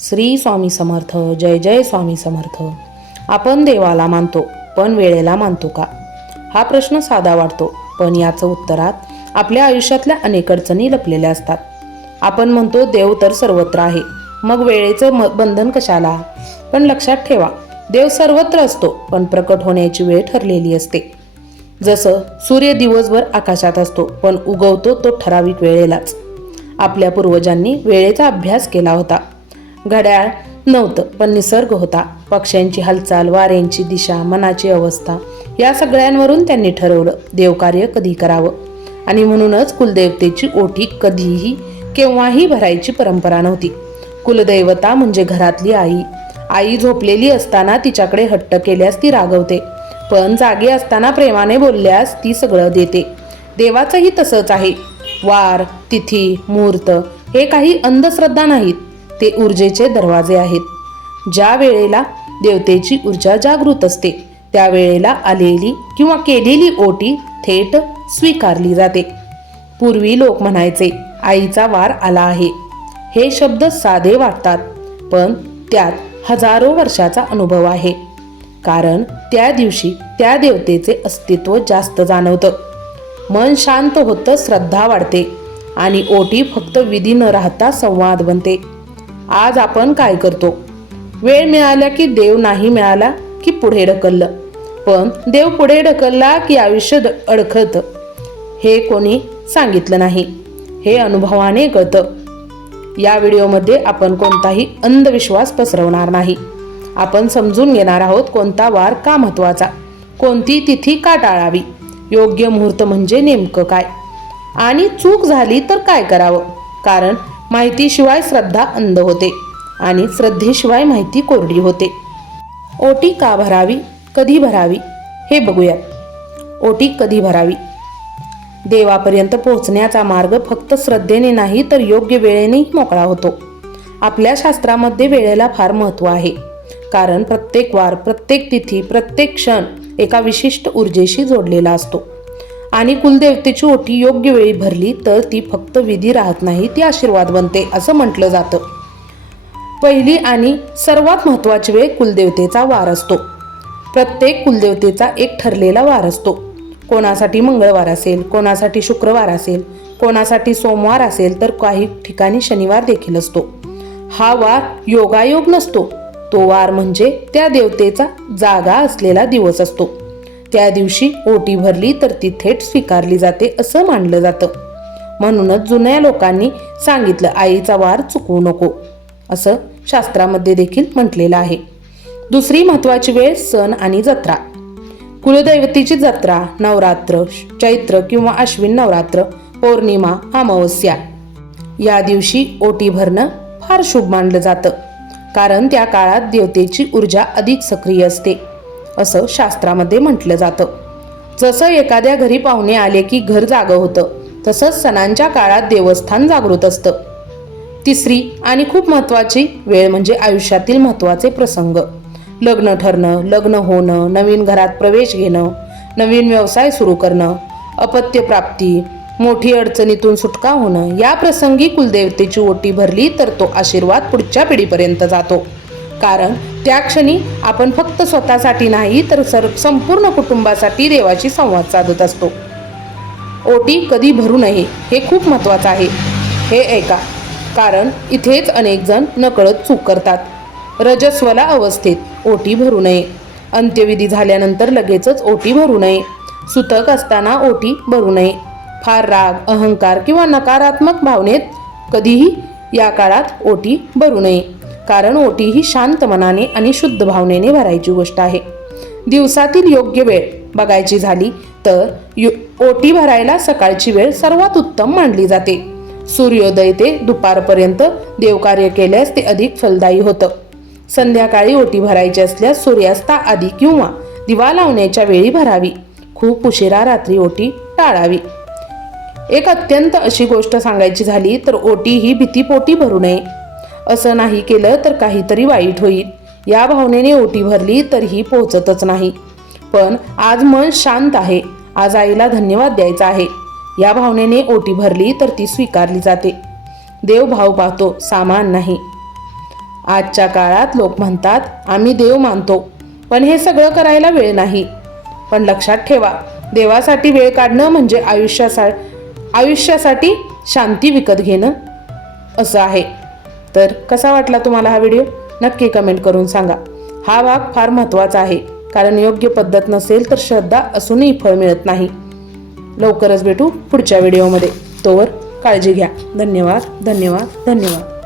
श्री स्वामी समर्थ. जय जय स्वामी समर्थ. आपण देवाला मानतो पण वेळेला मानतो का? हा प्रश्न साधा वाटतो, पण याचं उत्तरात आपल्या आयुष्यातल्या अनेक अडचणी लपलेल्या असतात. आपण म्हणतो देव तर सर्वत्र आहे, मग वेळेचं बंधन कशाला? पण लक्षात ठेवा, देव सर्वत्र असतो, पण प्रकट होण्याची वेळ ठरलेली असते. जसं सूर्य दिवसभर आकाशात असतो, पण उगवतो तो ठराविक वेळेलाच. आपल्या पूर्वजांनी वेळेचा अभ्यास केला होता. घड्याळ नव्हतं, पण निसर्ग होता. पक्ष्यांची हालचाल, वाऱ्यांची दिशा, मनाची अवस्था या सगळ्यांवरून त्यांनी ठरवलं देवकार्य कधी करावं. आणि म्हणूनच कुलदेवतेची ओटी कधीही केव्हाही भरायची परंपरा नव्हती. कुलदैवता म्हणजे घरातली आई. आई झोपलेली असताना तिच्याकडे हट्ट केल्यास ती रागवते, पण जागी असताना प्रेमाने बोलल्यास ती सगळं देते. देवाचंही तसंच आहे. वार, तिथी, मुहूर्त हे काही अंधश्रद्धा नाहीत, ते ऊर्जेचे दरवाजे आहेत. ज्या वेळेला देवतेची ऊर्जा जागृत असते, त्या वेळेला आलेली किंवा केलेली ओटी थेट स्वीकारली जाते. पूर्वी लोक म्हणायचे, आईचा वार आला आहे. हे शब्द साधे वाटतात, पण त्यात हजारो वर्षाचा अनुभव आहे. कारण त्या दिवशी त्या देवतेचे अस्तित्व जास्त जाणवतं. मन शांत होतं, श्रद्धा वाढते आणि ओटी फक्त विधी न राहता संवाद बनते. आज आपण काय करतो? वेळ मिळाला की देव नाही मिळाला की पुढे ढकललं. पण देव पुढे ढकलला की आयुष्य अडखळतं. हे कोणी सांगितलं नाही, हे अनुभवाने कळतं. या व्हिडिओमध्ये आपण कोणताही अंधविश्वास पसरवणार नाही. आपण समजून घेणार आहोत कोणता वार का महत्त्वाचा, कोणती तिथी का टाळावी, योग्य मुहूर्त म्हणजे नेमकं काय, आणि चूक झाली तर काय करावं. कारण माहितीशिवाय श्रद्धा अंध होते आणि श्रद्धेशिवाय माहिती कोरडी होते. ओटी का भरावी, कधी भरावी हे बघूयात. ओटी कधी भरावी? देवापर्यंत पोहोचण्याचा मार्ग फक्त श्रद्धेने नाही तर योग्य वेळेनेही मोकळा होतो. आपल्या शास्त्रामध्ये वेळेला फार महत्त्व आहे. कारण प्रत्येक वार, प्रत्येक तिथी, प्रत्येक क्षण एका विशिष्ट ऊर्जेशी जोडलेला असतो. आणि कुलदेवतेची ओटी योग्य वेळी भरली तर ती फक्त विधी राहत नाही, ती आशीर्वाद बनते असं म्हटलं जातं. पहिली आणि सर्वात महत्त्वाची वेळ कुलदेवतेचा वार असतो. प्रत्येक कुलदेवतेचा एक ठरलेला वार असतो. कोणासाठी मंगळवार असेल, कोणासाठी शुक्रवार असेल, कोणासाठी सोमवार असेल, तर काही ठिकाणी शनिवार देखील असतो. हा वार योगायोग नसतो. तो वार म्हणजे त्या देवतेचा जागा असलेला दिवस असतो. त्या दिवशी ओटी भरली तर ती थेट स्वीकारली जाते असं मानलं जातं. म्हणूनच जुन्या लोकांनी सांगितलं, आईचा वार चुकवू नको असं शास्त्रामध्ये देखील म्हटलेलं आहे. दुसरी महत्त्वाची वेळ सण आणि जत्रा. कुलदैवतीची जत्रा, नवरात्र, चैत्र किंवा अश्विन नवरात्र, पौर्णिमा, अमावस्या या दिवशी ओटी भरणं फार शुभ मानलं जातं. कारण त्या काळात देवतेची ऊर्जा अधिक सक्रिय असते असं शास्त्रामध्ये म्हटलं जातं. जसं एखाद्या घरी पाहुणे आले की घर जागं होतं, तसंच सणांच्या काळात देवस्थान जागृत असतं. तिसरी आणि खूप महत्त्वाची वेळ म्हणजे आयुष्यातील महत्त्वाचे प्रसंग. लग्न ठरणं, लग्न होणं, नवीन घरात प्रवेश घेणं, नवीन व्यवसाय सुरू करणं, अपत्यप्राप्ती, मोठी अडचणीतून सुटका होणं, या प्रसंगी कुलदेवतेची ओटी भरली तर तो आशीर्वाद पुढच्या पिढीपर्यंत जातो. कारण त्या क्षणी आपण फक्त स्वतःसाठी नाही तर संपूर्ण कुटुंबासाठी देवाशी संवाद साधत असतो. ओटी कधी भरू नये हे खूप महत्त्वाचं आहे. हे ऐका, कारण इथेच अनेक जण नकळत चूक करतात. रजस्वला अवस्थेत ओटी भरू नये. अंत्यविधी झाल्यानंतर लगेचच ओटी भरू नये. सुतक असताना ओटी भरू नये. फार राग, अहंकार किंवा नकारात्मक भावनेत कधीही या काळात ओटी भरू नये. कारण ओटी ही शांत मनाने आणि शुद्ध भावनेने भरायची गोष्ट आहे. दिवसातील योग्य वेळ बघायची झाली तर ओटी भरायला सकाळची वेळ सर्वात उत्तम मानली जाते. सूर्योदय ते दुपारपर्यंत देवकार्य केल्यास ते अधिक फलदायी होतं. संध्याकाळी ओटी भरायची असल्यास सूर्यास्ताआधी किंवा दिवा लावण्याच्या वेळी भरावी. खूप उशिरा रात्री ओटी टाळावी. एक अत्यंत अशी गोष्ट सांगायची झाली तर ओटी ही भीतीपोटी भरू नये. असं नाही केलं तर काहीतरी वाईट होईल या भावनेने ओटी भरली तर ही पोहोचतच नाही. पण आज मन शांत आहे, आज आईला धन्यवाद द्यायचा आहे या भावनेने ओटी भरली तर ती स्वीकारली जाते. देव भाव पाहतो, सामान नाही. आजच्या काळात लोक म्हणतात आम्ही देव मानतो, पण हे सगळं करायला वेळ नाही. पण लक्षात ठेवा, देवासाठी वेळ काढणं म्हणजे आयुष्यासाठी शांती विकत घेणं असं आहे. तर कसा वाटला तुम्हाला हा व्हिडिओ नक्की कमेंट करून सांगा. हा भाग फार महत्त्वाचा आहे, कारण योग्य पद्धत नसेल तर श्रद्धा असूनही फळ मिळत नाही. लवकरच भेटू पुढच्या व्हिडिओमध्ये. तोवर काळजी घ्या. धन्यवाद धन्यवाद धन्यवाद.